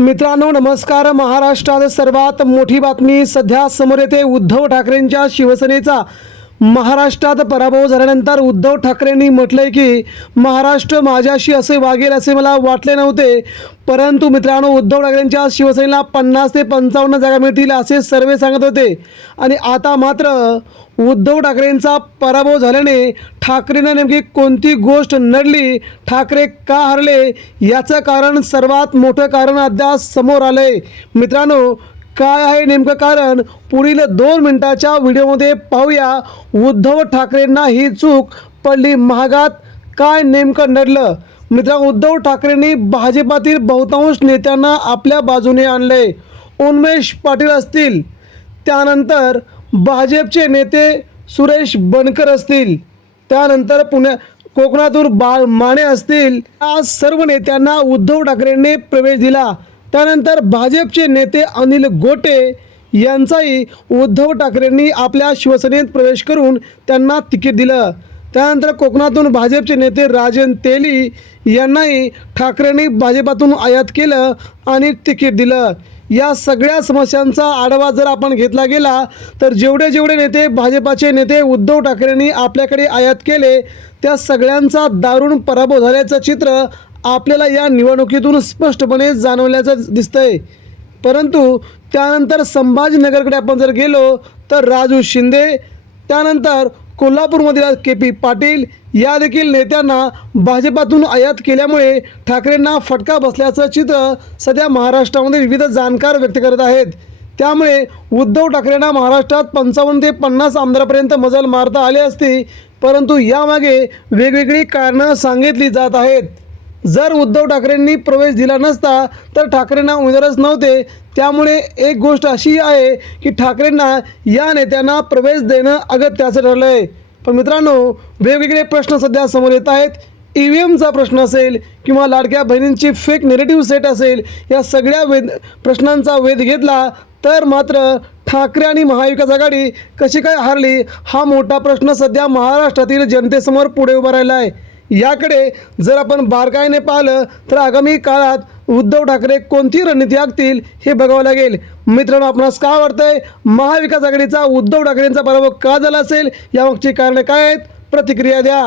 मित्रांनो नमस्कार. महाराष्ट्रात सर्वात मोठी बातमी सध्या समोर येते. उद्धव ठाकरेंच्या शिवसेनेचा. महाराष्ट्रात पराभव झाल्यानंतर उद्धव ठाकरेंनी म्हटले की महाराष्ट्र माझ्याशी असे वागेल असे मला वाटले नव्हते. परंतु मित्रांनो उद्धव ठाकरेंच्या शिवसेनेला पन्नास ते पंचावन्न जागा मिळतील असे सर्वे सांगत होते. आणि आता मात्र उद्धव ठाकरेंचा पराभव झाल्याने ठाकरेंना नेमकी कोणती गोष्ट नडली ठाकरे का हरले याचं कारण सर्वात मोठं कारण अद्याप समोर आलंय. मित्रांनो काय आहे नेमकं कारण? पुढील दोन मिनिटाच्या व्हिडिओमध्ये पाहूया. उद्धव ठाकरेंना ही चूक पडली महागात. काय नेमकं नडलं? मित्रांनो उद्धव ठाकरेंनी भाजपातील बहुतांश नेत्यांना आपल्या बाजूने आणले उन्मेश पाटील असतील. त्यानंतर भाजपचे नेते सुरेश बनकर असतील. त्यानंतर पुण्या कोकणातून बाळ माने असतील. या सर्व नेत्यांना उद्धव ठाकरेंनी प्रवेश दिला. त्यानंतर भाजपचे नेते अनिल गोटे यांचाही उद्धव ठाकरेंनी आपल्या शिवसेनेत प्रवेश करून त्यांना तिकीट दिलं. त्यानंतर कोकणातून भाजपचे नेते राजन तेली यांनाही ठाकरेंनी भाजपातून आयात केलं आणि तिकीट दिलं. या सगळ्या समस्यांचा आढावा जर आपण घेतला गेला तर जेवढे जेवढे नेते भाजपाचे नेते उद्धव ठाकरेंनी आपल्याकडे आयात केले त्या सगळ्यांचा दारुण पराभव झाल्याचं चित्र आपल्याला या निवडणुकीतून स्पष्टपणे जाणवल्याचं दिसतंय. परंतु त्यानंतर संभाजीनगरकडे आपण जर गेलो तर राजू शिंदे त्यानंतर कोल्हापूरमधील के पी पाटील या देखील नेत्यांना भाजपातून आयात केल्यामुळे ठाकरेंना फटका बसल्याचं चित्र सध्या महाराष्ट्रामध्ये विविध जाणकार व्यक्त करत आहेत. त्यामुळे उद्धव ठाकरेंना महाराष्ट्रात पंचावन्न ते पन्नास आमदारापर्यंत मजल मारता आले असती परंतु यामागे वेगवेगळी कारणं सांगितली जात आहेत. जर उद्धव ठाकरेंनी प्रवेश दिला नसता तर ठाकरेंना उमेदवारच नव्हते. त्यामुळे एक गोष्ट अशी आहे की ठाकरेंना या नेत्यांना प्रवेश देणं अगत्याचं ठरलं आहे पण मित्रांनो वेगवेगळे प्रश्न सध्या समोर येत आहेत. ई व्ही एमचा प्रश्न असेल किंवा लाडक्या बहिणींची फेक नेरेटिव्ह सेट असेल या सगळ्या वेद प्रश्नांचा वेध घेतला तर मात्र ठाकरे आणि महाविकास आघाडी कशी काय हारली हा मोठा प्रश्न सध्या महाराष्ट्रातील जनतेसमोर पुढे उभा राहिला आहे याकडे जर आपण बारकाईने पाहिलं तर आगामी काळात उद्धव ठाकरे कोणती रणनीती आखतील हे बघावं लागेल. मित्रांनो आपणास काय वाटतंय? महाविकास आघाडीचा उद्धव ठाकरेंचा पराभव का झाला असेल? यामागची कारणे काय आहेत? प्रतिक्रिया द्या.